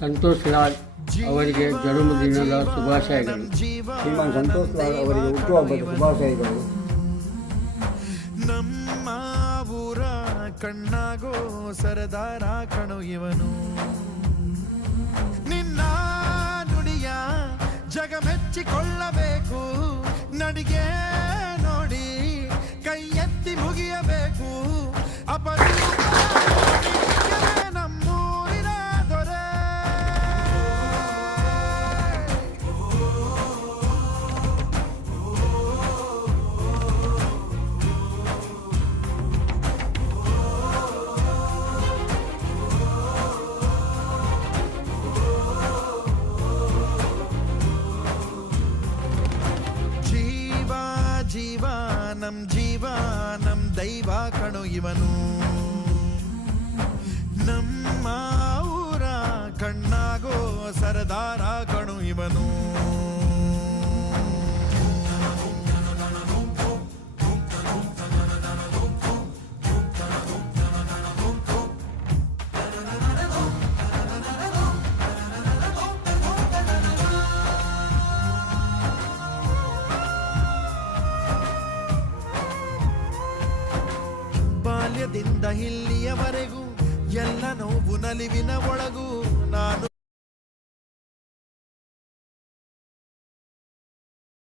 ಸಂತೋಷ್ ಲಾಲ್ ಅವರಿಗೆ ಜನ್ಮದಿನದ ಶುಭಾಶಯಗಳು. ಶ್ರೀಮಾನ್ ಸಂತೋಷ್ ಲಾಲ್ ಅವರಿಗೆ ಹುಟ್ಟುಹಬ್ಬದ ಶುಭಾಶಯಗಳು. ನಮ್ಮ ಊರ ಕಣ್ಣಾಗೋ ಸರದಾರ ಕಣೋ ಇವನು, ನಿನ್ನ ನುಡಿಯ ಜಗ ಮೆಚ್ಚಿಕೊಳ್ಳಬೇಕು, ನಡಿಗೆ ನೋಡಿ ಕೈ ಎತ್ತಿ ಮುಗಿಯಬೇಕು. ನಮ್ಮೂರಿನ ದೊರೆ ಜೀವ ನಮ್ ದೈವ ಕಣೋ ಇವನು, ನಮ್ಮ ಊರ ಕಣ್ಣಾಗೋ ಸರದಾರ ಕಣೋ ಇವನು. ಬಾಲ್ಯದಿಂದ ಇಲ್ಲಿಯವರೆಗೂ ಎಲ್ಲ ನೋವು ನಲಿವಿನ ಒಳಗೂ ನಾನು